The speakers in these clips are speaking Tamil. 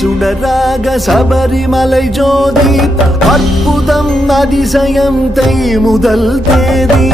சுடராக சபரிமலை ஜோதி அற்புதம் அதிசயம் தை முதல் தேதி.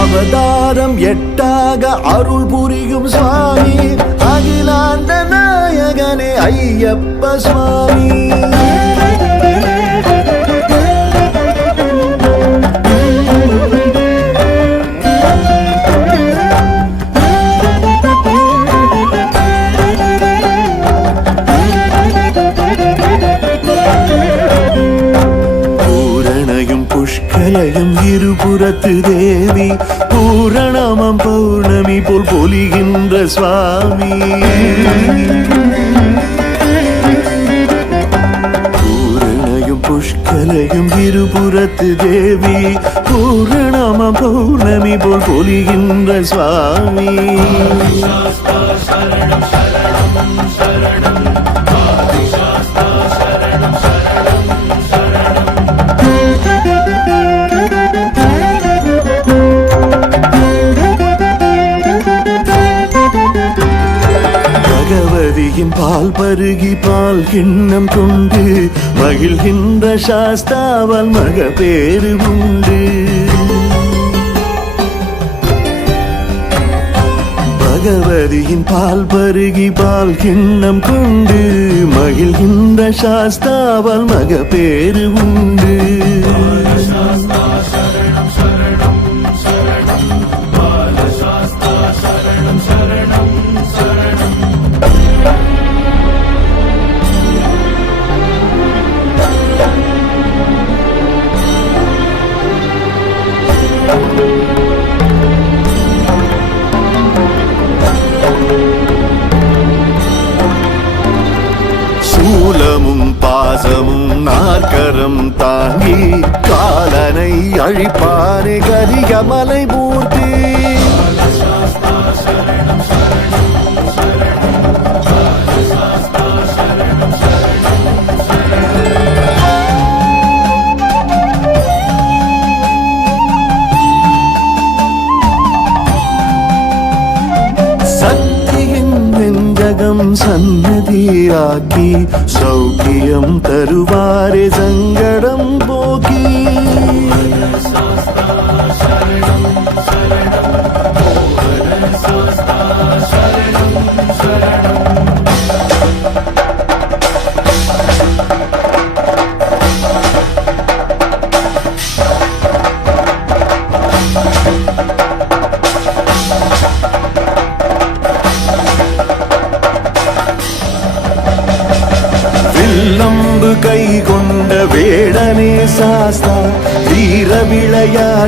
அவதாரம் எட்டாக அருள் புரியும் சுவாமி அகிலாண்ட நாயகனே ஐயப்ப சுவாமி. இருபுறத்து தேவி பூரணமம் பௌர்ணமி போல் பொலிகின்ற சுவாமி. பூரணையும் புஷ்கலையும் இருபுறத்து தேவி பூரணம பௌர்ணமி போல் பொலிகின்ற சுவாமி. சரணம் சரணம் பால் பருகி பால் கிண்ணம் கொண்டு மகிழ்கின்ற சாஸ்தாவால் மக பேரு உண்டு. பகவதியின் பால் பருகி பால் கிண்ணம் கொண்டு மகிழ்கின்ற சாஸ்தாவால் மக பேரு உண்டு. அழிப்பாறு கரிய மலை பூர்த்தி സന്നദ്ധിയാക്കി സൗഖ്യം തരുവാരെ സംഘ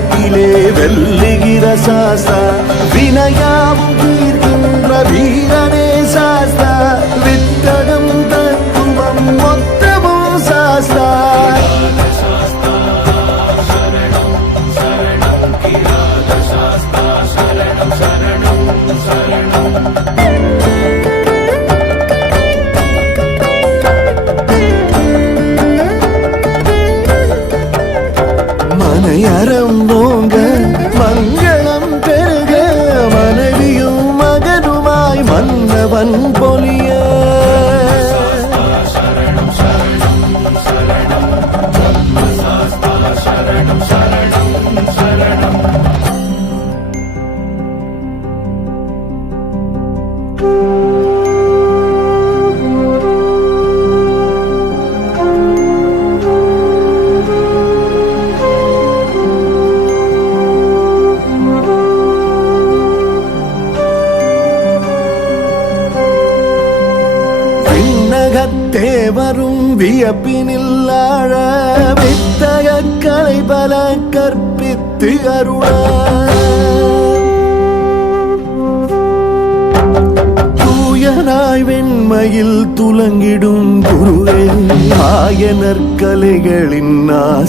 వాకిలే వెల్లిగిర సాసా மன்னவன்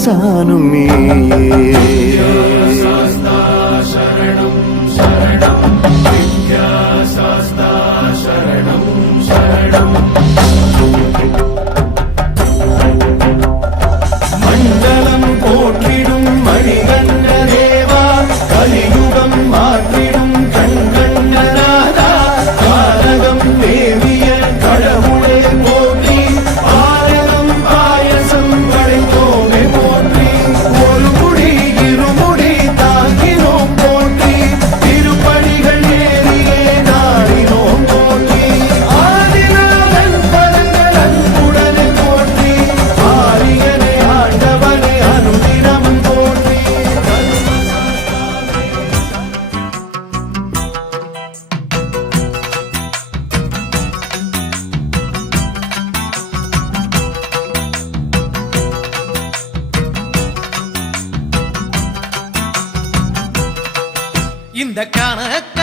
സാനുമേ. இந்த கணக்க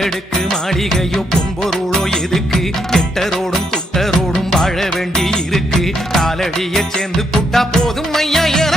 காட்டெடுக்கு மாளிகையோ பொன்பொருளோ எதுக்கு? கெட்டரோடும் குட்டரோடும் வாழ வேண்டி இருக்கு. காலடிய சேர்ந்து புட்டா போதும் ஐயா.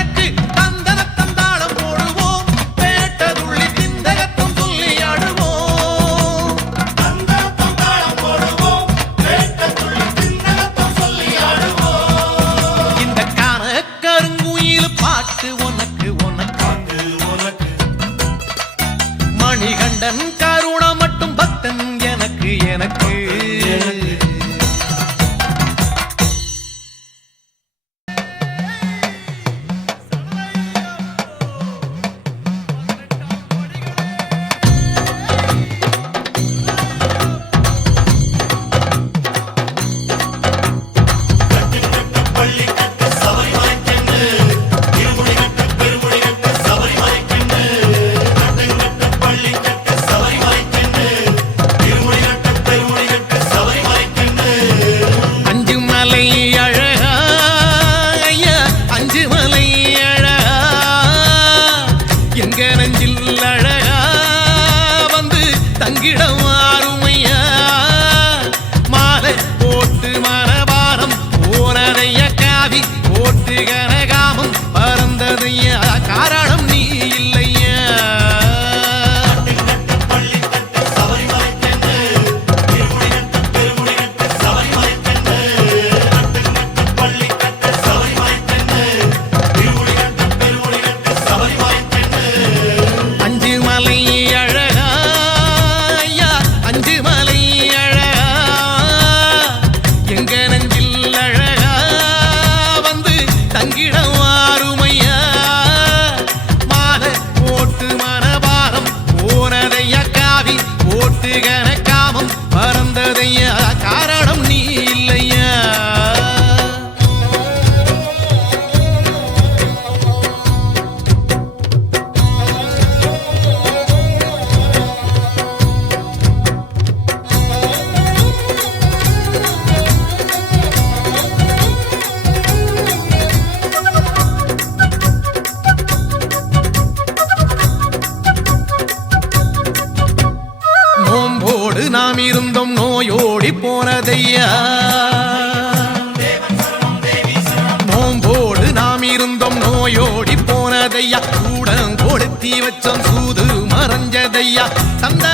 மறைஞ்சதையா கூடம் கொடுத்தி வச்சோம் சூது மறைஞ்சதையா சந்தா